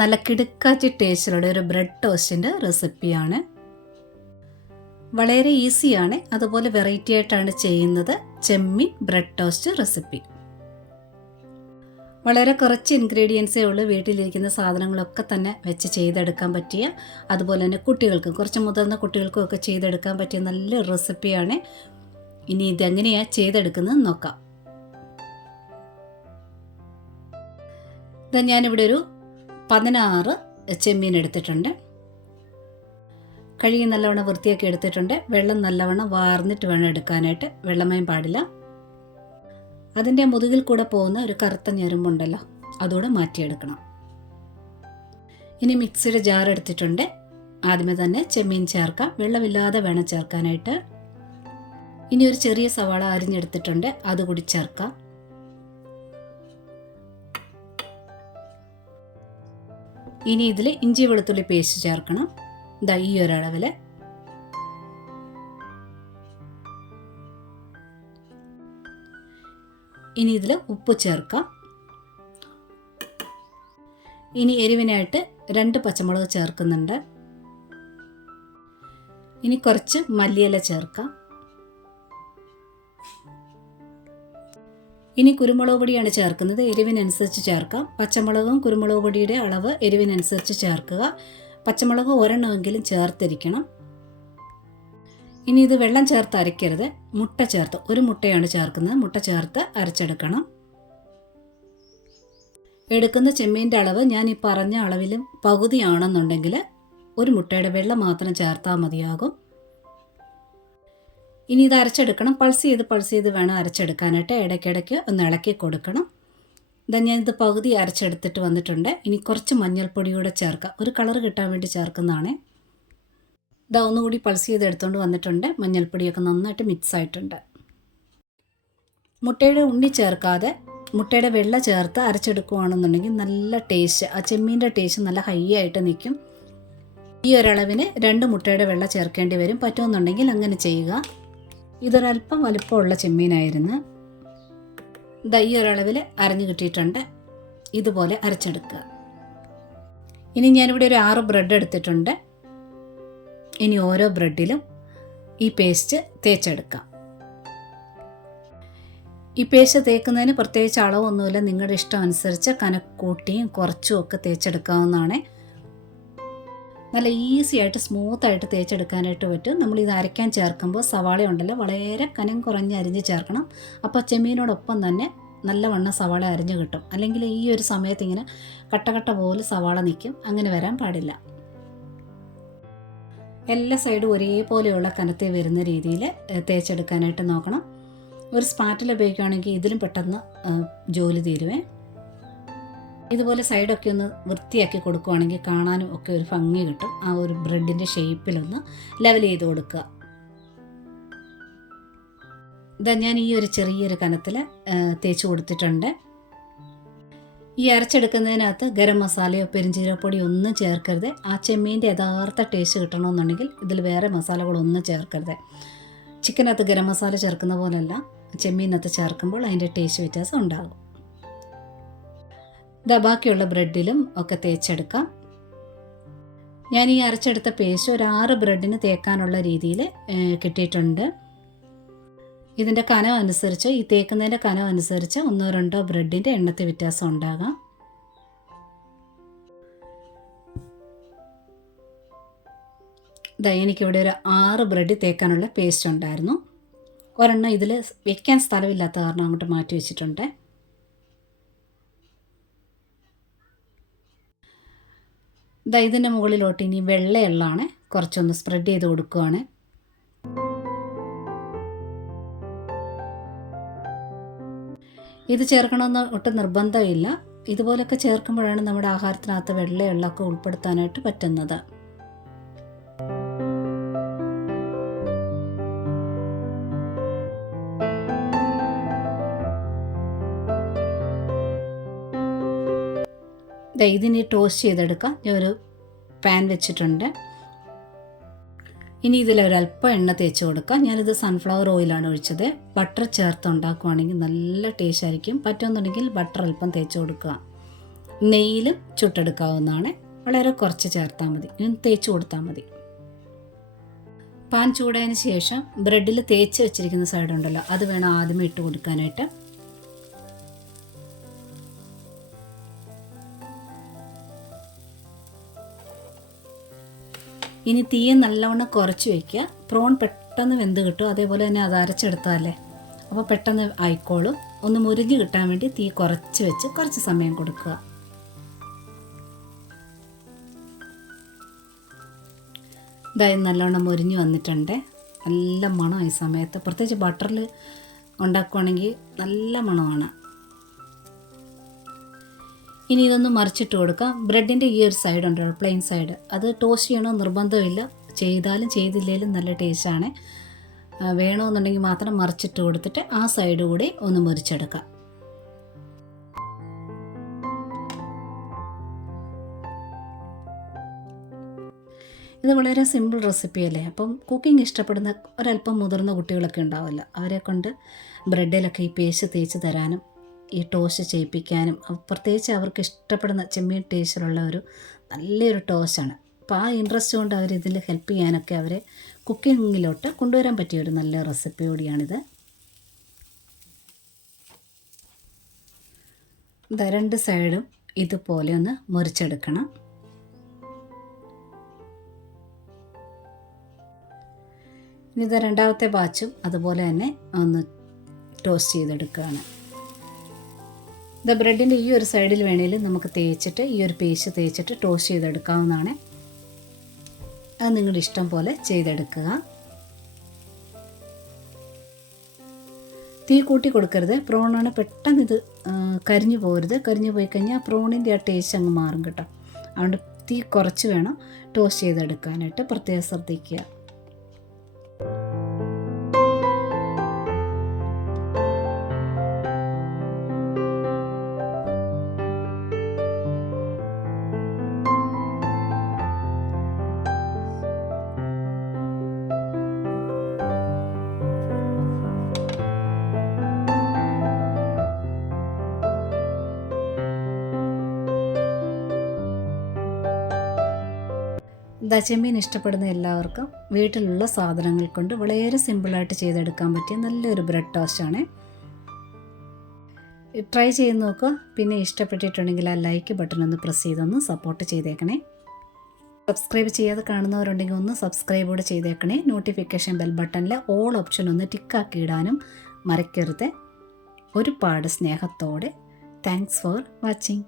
നല്ല കിടുക്കാച്ചി ടേസ്റ്റിലുള്ള ഒരു ബ്രെഡ് ടോസ്റ്റിൻ്റെ റെസിപ്പിയാണ്. വളരെ ഈസിയാണ്, അതുപോലെ വെറൈറ്റി ആയിട്ടാണ് ചെയ്യുന്നത്. ചെമ്മീൻ ബ്രെഡ് ടോസ്റ്റ് റെസിപ്പി. വളരെ കുറച്ച് ഇൻഗ്രീഡിയൻസേ ഉള്ളൂ, വീട്ടിലിരിക്കുന്ന സാധനങ്ങളൊക്കെ തന്നെ വെച്ച് ചെയ്തെടുക്കാൻ പറ്റിയ, അതുപോലെ തന്നെ കുട്ടികൾക്കും കുറച്ച് മുതിർന്ന കുട്ടികൾക്കും ഒക്കെ ചെയ്തെടുക്കാൻ പറ്റിയ നല്ലൊരു റെസിപ്പിയാണ്. ഇനി ഇതെങ്ങനെയാണ് ചെയ്തെടുക്കുന്നത് നോക്കാം. ഞാനിവിടെ ഒരു 16 ചെമ്മീൻ എടുത്തിട്ടുണ്ട്. കഴുകി നല്ലവണ്ണം വൃത്തിയാക്കി എടുത്തിട്ടുണ്ട്. വെള്ളം നല്ലവണ്ണം വാർന്നിട്ട് വേണം എടുക്കാനായിട്ട്, വെള്ളമയം പാടില്ല. അതിൻ്റെ മുതുകിൽ കൂടെ പോകുന്ന ഒരു കറുത്ത ഞെരുമ്പുണ്ടല്ലോ, അതുകൂടെ മാറ്റിയെടുക്കണം. ഇനി മിക്സിയുടെ ജാർ എടുത്തിട്ടുണ്ട്. ആദ്യമേ തന്നെ ചെമ്മീൻ ചേർക്കാം, വെള്ളമില്ലാതെ വേണം ചേർക്കാനായിട്ട്. ഇനി ഒരു ചെറിയ സവാള അരിഞ്ഞെടുത്തിട്ടുണ്ട്, അതുകൂടി ചേർക്കാം. ഇനി ഇതിൽ ഇഞ്ചി വെളുത്തുള്ളി പേസ്റ്റ് ചേർക്കണം, ഈ ഒരളവിൽ. ഇനി ഇതിൽ ഉപ്പ് ചേർക്കാം. ഇനി എരിവിനായിട്ട് 2 പച്ചമുളക് ചേർക്കുന്നുണ്ട്. ഇനി കുറച്ച് മല്ലിയില ചേർക്കാം. ഇനി കുരുമുളക് പൊടിയാണ് ചേർക്കുന്നത്, എരിവിനനുസരിച്ച് ചേർക്കാം. പച്ചമുളകും കുരുമുളക് പൊടിയുടെ അളവ് എരിവിനനുസരിച്ച് ചേർക്കുക. പച്ചമുളക് ഒരെണ്ണമെങ്കിലും ചേർത്തിരിക്കണം. ഇനി ഇത് വെള്ളം ചേർത്ത് അരയ്ക്കരുത്, മുട്ട ചേർത്ത്, ഒരു മുട്ടയാണ് ചേർക്കുന്നത്, മുട്ട ചേർത്ത് അരച്ചെടുക്കണം. എടുക്കുന്ന ചെമ്മീൻ്റെ അളവ് ഞാൻ ഈ പറഞ്ഞ അളവിലും പകുതിയാണെന്നുണ്ടെങ്കിൽ ഒരു മുട്ടയുടെ വെള്ളം മാത്രം ചേർത്താൽ മതിയാകും. ഇനി ഇത് അരച്ചെടുക്കണം. പൾസ് ചെയ്ത് വേണം അരച്ചെടുക്കാനായിട്ട്. ഇടയ്ക്കിടയ്ക്ക് ഒന്ന് ഇളക്കി കൊടുക്കണം. ഞാനിത് പകുതി അരച്ചെടുത്തിട്ട് വന്നിട്ടുണ്ട്. ഇനി കുറച്ച് മഞ്ഞൾപ്പൊടിയൂടെ ചേർക്കാം, ഒരു കളർ കിട്ടാൻ വേണ്ടി ചേർക്കുന്നതാണ്. ഒന്നുകൂടി പൾസ് ചെയ്തെടുത്തുകൊണ്ട് വന്നിട്ടുണ്ട്. മഞ്ഞൾപ്പൊടിയൊക്കെ നന്നായിട്ട് മിക്സ് ആയിട്ടുണ്ട്. മുട്ടയുടെ ഉണ്ണി ചേർക്കാതെ മുട്ടയുടെ വെള്ള ചേർത്ത് അരച്ചെടുക്കുകയാണെന്നുണ്ടെങ്കിൽ നല്ല ടേസ്റ്റ്, ആ ചെമ്മീൻ്റെ ടേസ്റ്റ് നല്ല ഹൈ ആയിട്ട് നിൽക്കും. ഈ ഒരളവിന് 2 മുട്ടയുടെ വെള്ള ചേർക്കേണ്ടി വരും. പറ്റുമെന്നുണ്ടെങ്കിൽ അങ്ങനെ ചെയ്യുക. ഇതൊരല്പം വലുപ്പമുള്ള ചെമ്മീനായിരുന്നു. ഈ ഒരളവിൽ അരഞ്ഞു കിട്ടിയിട്ടുണ്ട്. ഇതുപോലെ അരച്ചെടുക്കുക. ഇനി ഞാനിവിടെ ഒരു 6 ബ്രെഡ് എടുത്തിട്ടുണ്ട്. ഇനി ഓരോ ബ്രെഡിലും ഈ പേസ്റ്റ് തേച്ചെടുക്കാം. ഈ പേസ്റ്റ് തേക്കുന്നതിന് പ്രത്യേകിച്ച് അളവൊന്നുമില്ല, നിങ്ങളുടെ ഇഷ്ടം അനുസരിച്ച് കനക്കൂട്ടിയും കുറച്ചും ഒക്കെ തേച്ചെടുക്കാവുന്നതാണ്. നല്ല ഈസി ആയിട്ട് സ്മൂത്തായിട്ട് തേച്ചെടുക്കാനായിട്ട് പറ്റും. നമ്മളിത് അരയ്ക്കാൻ ചേർക്കുമ്പോൾ സവാള ഉണ്ടല്ലോ, വളരെ കനം കുറഞ്ഞ് അരിഞ്ഞ് ചേർക്കണം. അപ്പോൾ ചെമ്മീനോടൊപ്പം തന്നെ നല്ലവണ്ണം സവാള അരിഞ്ഞ് കിട്ടും. അല്ലെങ്കിൽ ഈ ഒരു സമയത്ത് ഇങ്ങനെ കട്ട പോലെ സവാള നിൽക്കും, അങ്ങനെ വരാൻ പാടില്ല. എല്ലാ സൈഡും ഒരേപോലെയുള്ള കനത്തിൽ വരുന്ന രീതിയിൽ തേച്ചെടുക്കാനായിട്ട് നോക്കണം. ഒരു സ്പാറ്റിൽ ഉപയോഗിക്കുകയാണെങ്കിൽ ഇതിലും പെട്ടെന്ന് ജോലി തീരുവേ. ഇതുപോലെ സൈഡൊക്കെ ഒന്ന് വൃത്തിയാക്കി കൊടുക്കുകയാണെങ്കിൽ കാണാനും ഒക്കെ ഒരു ഭംഗി കിട്ടും. ആ ഒരു ബ്രെഡിൻ്റെ ഷേപ്പിലൊന്ന് ലെവൽ ചെയ്ത് കൊടുക്കുക. ഞാൻ ഈ ഒരു ചെറിയൊരു കനത്തിൽ തേച്ച് കൊടുത്തിട്ടുണ്ട്. ഈ അരച്ചെടുക്കുന്നതിനകത്ത് ഗരം മസാലയോ പെരിഞ്ചീരകപ്പൊടിയോ ഒന്നും ചേർക്കരുത്. ആ ചെമ്മീൻ്റെ യഥാർത്ഥ ടേസ്റ്റ് കിട്ടണമെന്നുണ്ടെങ്കിൽ ഇതിൽ വേറെ മസാലകളൊന്നും ചേർക്കരുത്. ചിക്കനകത്ത് ഗരം മസാല ചേർക്കുന്ന പോലെയല്ല, ചെമ്മീനകത്ത് ചേർക്കുമ്പോൾ അതിൻ്റെ ടേസ്റ്റ് വ്യത്യാസം ഉണ്ടാകും. ബാക്കിയുള്ള ബ്രെഡിലും ഒക്കെ തേച്ചെടുക്കാം. ഞാൻ ഈ അരച്ചെടുത്ത പേസ്റ്റ് ഒരു 6 ബ്രെഡിന് തേക്കാനുള്ള രീതിയിൽ കിട്ടിയിട്ടുണ്ട്. ഇതിൻ്റെ കനം അനുസരിച്ച്, ഈ തേക്കുന്നതിൻ്റെ കനം അനുസരിച്ച് 1-2 ബ്രെഡിൻ്റെ എണ്ണത്തിൽ വ്യത്യാസം ഉണ്ടാകാം. എനിക്കിവിടെ ഒരു 6 ബ്രെഡ് തേക്കാനുള്ള പേസ്റ്റ് ഉണ്ടായിരുന്നു. ഒരെണ്ണം ഇതിൽ വെക്കാൻ സ്ഥലമില്ലാത്ത കാരണം അങ്ങോട്ട് മാറ്റി വെച്ചിട്ടുണ്ട്. ഇതിൻ്റെ മുകളിലോട്ട് ഇനി വെള്ള എള്ളാണ് കുറച്ചൊന്ന് സ്പ്രെഡ് ചെയ്ത് കൊടുക്കുകയാണ്. ഇത് ചേർക്കണമെന്ന് ഒട്ടും നിർബന്ധമില്ല. ഇതുപോലൊക്കെ ചേർക്കുമ്പോഴാണ് നമ്മുടെ ആഹാരത്തിനകത്ത് വെള്ള എള്ളൊക്കെ ഉൾപ്പെടുത്താനായിട്ട് പറ്റുന്നത്. ഇതിനി ടോസ്റ്റ് ചെയ്തെടുക്കാം. ഞാൻ ഒരു പാൻ വെച്ചിട്ടുണ്ട്. ഇനി ഇതിലൊരല്പം എണ്ണ തേച്ച് കൊടുക്കാം. ഞാനിത് സൺഫ്ലവർ ഓയിലാണ് ഒഴിച്ചത്. ബട്ടർ ചേർത്ത് ഉണ്ടാക്കുകയാണെങ്കിൽ നല്ല ടേസ്റ്റ് ആയിരിക്കും. പറ്റുമെന്നുണ്ടെങ്കിൽ ബട്ടർ അല്പം തേച്ച് കൊടുക്കുക. നെയ്യിലും ചുട്ടെടുക്കാവുന്നതാണ്. വളരെ കുറച്ച് ചേർത്താൽ മതി, തേച്ച് കൊടുത്താൽ മതി. പാൻ ചൂടായതിന് ശേഷം ബ്രെഡിൽ തേച്ച് വെച്ചിരിക്കുന്ന സൈഡ് ഉണ്ടല്ലോ, അത് വേണം ആദ്യമേ ഇട്ട് കൊടുക്കാനായിട്ട്. ഇനി തീ നല്ലവണ്ണം കുറച്ച് വയ്ക്കുക. പ്രോൺ പെട്ടെന്ന് വെന്ത് കിട്ടും, അതേപോലെ തന്നെ അത് അരച്ചെടുത്താലേ അപ്പോൾ പെട്ടെന്ന് ആയിക്കോളും. ഒന്ന് മുരിഞ്ഞ് കിട്ടാൻ വേണ്ടി തീ കുറച്ച് വെച്ച് കുറച്ച് സമയം കൊടുക്കുക. ഇതായി നല്ലവണ്ണം മുരിഞ്ഞ് വന്നിട്ടുണ്ട്. നല്ല മണം ഈ സമയത്ത്, പ്രത്യേകിച്ച് ബട്ടറിൽ ഉണ്ടാക്കുവാണെങ്കിൽ നല്ല മണമാണ്. ഇനി ഇതൊന്ന് മറിച്ചിട്ട് കൊടുക്കാം. ബ്രെഡിൻ്റെ ഈ ഒരു സൈഡ് ഉണ്ടല്ലോ, പ്ലെയിൻ സൈഡ്, അത് ടോസ്റ്റ് ചെയ്യണോ നിർബന്ധമില്ല, ചെയ്താലും ചെയ്തില്ലെങ്കിലും നല്ല ടേസ്റ്റാണ്. വേണമെന്നുണ്ടെങ്കിൽ മാത്രം മറിച്ചിട്ട് കൊടുത്തിട്ട് ആ സൈഡ് കൂടി ഒന്ന് മുറിച്ചെടുക്കാം. ഇത് വളരെ സിമ്പിൾ റെസിപ്പിയല്ലേ. അപ്പം കുക്കിംഗ് ഇഷ്ടപ്പെടുന്ന ഒരല്പം മുതിർന്ന കുട്ടികളൊക്കെ ഉണ്ടാവില്ല, അവരെ കൊണ്ട് ബ്രെഡിലൊക്കെ ഈ പേസ്റ്റ് തേച്ച് തരാനും ഈ ടോസ്റ്റ് ചെയ്യിപ്പിക്കാനും, പ്രത്യേകിച്ച് അവർക്ക് ഇഷ്ടപ്പെടുന്ന ചെമ്മീൻ ടേസ്റ്റിലുള്ള ഒരു നല്ലൊരു ടോസ്റ്റാണ്. അപ്പോൾ ആ ഇൻട്രസ്റ്റ് കൊണ്ട് അവർ ഇതിൽ ഹെൽപ്പ് ചെയ്യാനൊക്കെ അവരെ കുക്കിങ്ങിലോട്ട് കൊണ്ടുവരാൻ പറ്റിയ ഒരു നല്ല റെസിപ്പി കൂടിയാണിത്. രണ്ട് സൈഡും ഇതുപോലെ ഒന്ന് മുറിച്ചെടുക്കണം. ഇനി ഇത് രണ്ടാമത്തെ ബാച്ചും അതുപോലെ തന്നെ ഒന്ന് ടോസ്റ്റ് ചെയ്തെടുക്കുകയാണ്. ഇത് ബ്രെഡിൻ്റെ ഈ ഒരു സൈഡിൽ വേണമെങ്കിലും നമുക്ക് തേച്ചിട്ട് ഈ ഒരു പേസ്റ്റ് തേച്ചിട്ട് ടോസ്റ്റ് ചെയ്തെടുക്കാവുന്നതാണ്. അത് നിങ്ങളുടെ ഇഷ്ടം പോലെ ചെയ്തെടുക്കുക. തീ കൂട്ടി കൊടുക്കരുത്, പ്രോണാണ് പെട്ടെന്ന് ഇത് കരിഞ്ഞു പോകരുത്. കരിഞ്ഞു പോയി കഴിഞ്ഞാൽ പ്രോണിൻ്റെ ആ ടേസ്റ്റ് അങ്ങ് മാറും കേട്ടോ. അതുകൊണ്ട് തീ കുറച്ച് വേണം ടോസ്റ്റ് ചെയ്തെടുക്കാനായിട്ട്, പ്രത്യേകം ശ്രദ്ധിക്കുക. ചെമ്മീൻ ഇഷ്ടപ്പെടുന്ന എല്ലാവർക്കും വീട്ടിലുള്ള സാധനങ്ങൾ കൊണ്ട് വളരെ സിമ്പിളായിട്ട് ചെയ്തെടുക്കാൻ പറ്റിയ നല്ലൊരു ബ്രെഡ് ടോസ്റ്റാണ്. ട്രൈ ചെയ്ത് നോക്കുക. പിന്നെ ഇഷ്ടപ്പെട്ടിട്ടുണ്ടെങ്കിൽ ആ ലൈക്ക് ബട്ടൺ ഒന്ന് പ്രസ് ചെയ്തൊന്ന് സപ്പോർട്ട് ചെയ്തേക്കണേ. സബ്സ്ക്രൈബ് ചെയ്യാതെ കാണുന്നവരുണ്ടെങ്കിൽ ഒന്ന് സബ്സ്ക്രൈബ് കൂടെ ചെയ്തേക്കണേ. നോട്ടിഫിക്കേഷൻ ബെൽ ബട്ടണിൽ ഓൾ ഓപ്ഷൻ ഒന്ന് ടിക്കാക്കി ഇടാനും മറക്കരുത്. ഒരുപാട് സ്നേഹത്തോടെ താങ്ക്സ് ഫോർ വാച്ചിങ്.